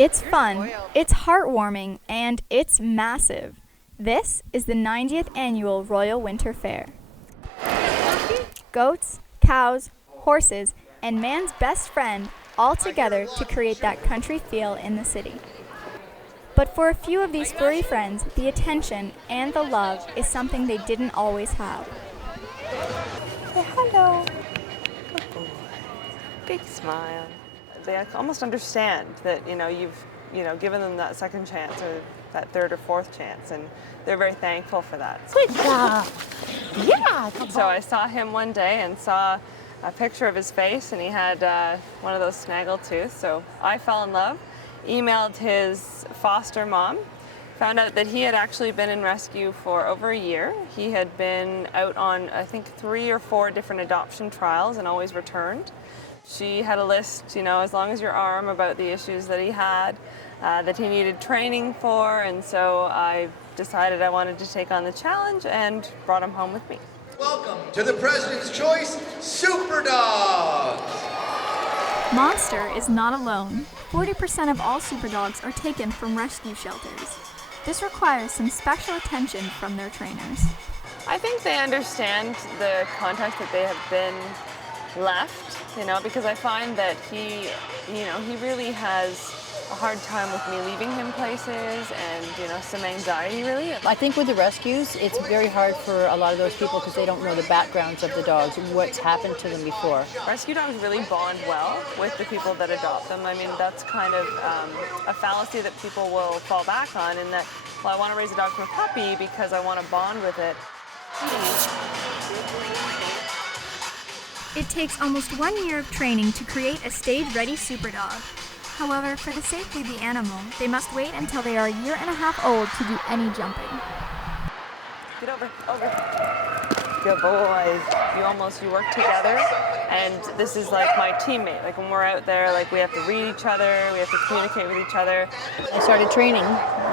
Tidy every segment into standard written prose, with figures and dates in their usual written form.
It's fun, it's heartwarming, and it's massive. This is the 90th annual Royal Winter Fair. Goats, cows, horses, and man's best friend all together to create that country feel in the city. But for a few of these furry friends, the attention and the love is something they didn't always have. Say hello. Good boy. Big smile. They almost understand that, you've, given them that second chance or that third or fourth chance, and they're very thankful for that. Good job. Yeah. So I saw him one day and saw a picture of his face, and he had one of those snaggle tooth. So I fell in love, emailed his foster mom, found out that he had actually been in rescue for over a year. He had been out on, I think, 3 or 4 different adoption trials and always returned. She had a list, as long as your arm, about the issues that he had, that he needed training for, and so I decided I wanted to take on the challenge and brought him home with me. Welcome to the President's Choice Super Dogs! Monster is not alone. 40% of all super dogs are taken from rescue shelters. This requires some special attention from their trainers. I think they understand the context that they have been left, because I find that he really has a hard time with me leaving him places and, some anxiety really. I think with the rescues, it's very hard for a lot of those people because they don't know the backgrounds of the dogs, what's happened to them before. Rescue dogs really bond well with the people that adopt them. I mean, that's kind of a fallacy that people will fall back on, in that, well, I want to raise a dog from a puppy because I want to bond with it. It takes almost 1 year of training to create a stage-ready super dog. However, for the safety of the animal, they must wait until they are 1.5 years old to do any jumping. Get over. Good boys. You work together, and this is like my teammate. Like when we're out there, like we have to read each other, we have to communicate with each other. I started training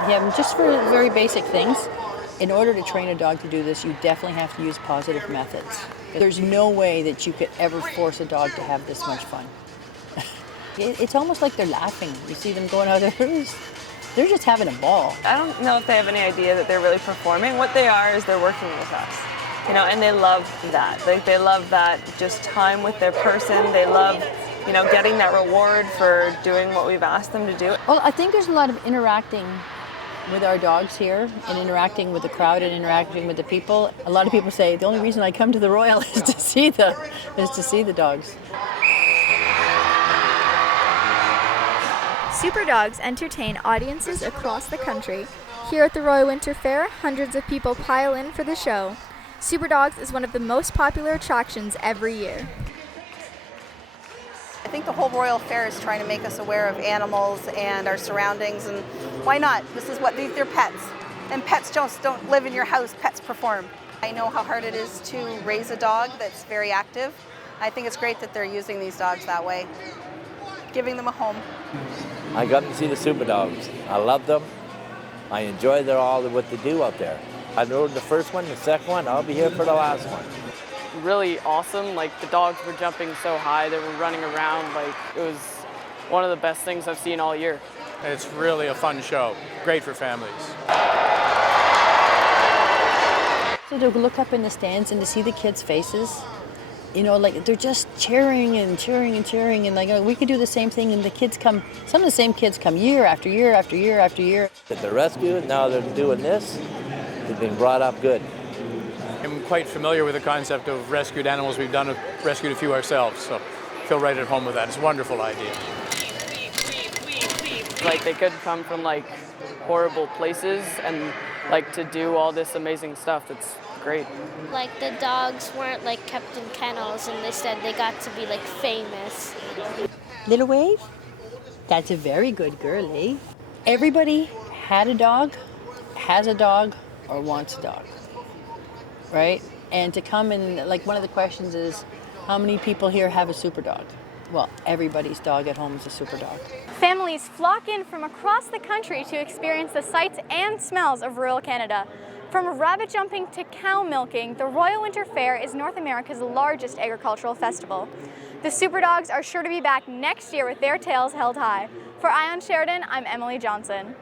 him just for very basic things. In order to train a dog to do this, you definitely have to use positive methods. There's no way that you could ever force a dog to have this much fun. It's almost like they're laughing. You see them going out there, they're just having a ball. I don't know if they have any idea that they're really performing. What they are is they're working with us, and they love that. Like they love that just time with their person. They love, getting that reward for doing what we've asked them to do. Well, I think there's a lot of interacting with our dogs here and interacting with the crowd and interacting with the people. A lot of people say the only reason I come to the Royal is to see the dogs. Super dogs entertain audiences across the country. Here at the Royal Winter Fair, hundreds of people pile in for the show. Super Dogs is one of the most popular attractions every year. I think the whole Royal Fair is trying to make us aware of animals and our surroundings, and why not? This is they're pets, and pets just don't live in your house, pets perform. I know how hard it is to raise a dog that's very active. I think it's great that they're using these dogs that way, giving them a home. I got to see the super dogs. I love them. I enjoy all of what they do out there. I rode the first one, the second one, I'll be here for the last one. Really awesome. Like the dogs were jumping so high, they were running around. Like it was one of the best things I've seen all year. It's really a fun show. Great for families. So to look up in the stands and to see the kids' faces, like they're just cheering and cheering and cheering, and like we could do the same thing, and some of the same kids come year after year after year after year. At the rescue, now they're doing this. They've been brought up good. I'm quite familiar with the concept of rescued animals. We've rescued a few ourselves, so feel right at home with that. It's a wonderful idea. Like they could come from like horrible places and like to do all this amazing stuff. That's great. Like the dogs weren't like kept in kennels, and instead they got to be like famous. Little wave? That's a very good girl, eh? Everybody had a dog, has a dog, or wants a dog, right? And to come and, like, one of the questions is, how many people here have a super dog? Well, everybody's dog at home is a super dog. Families flock in from across the country to experience the sights and smells of rural Canada. From rabbit jumping to cow milking, the Royal Winter Fair is North America's largest agricultural festival. The Super Dogs are sure to be back next year with their tails held high. For Ion Sheridan, I'm Emily Johnson.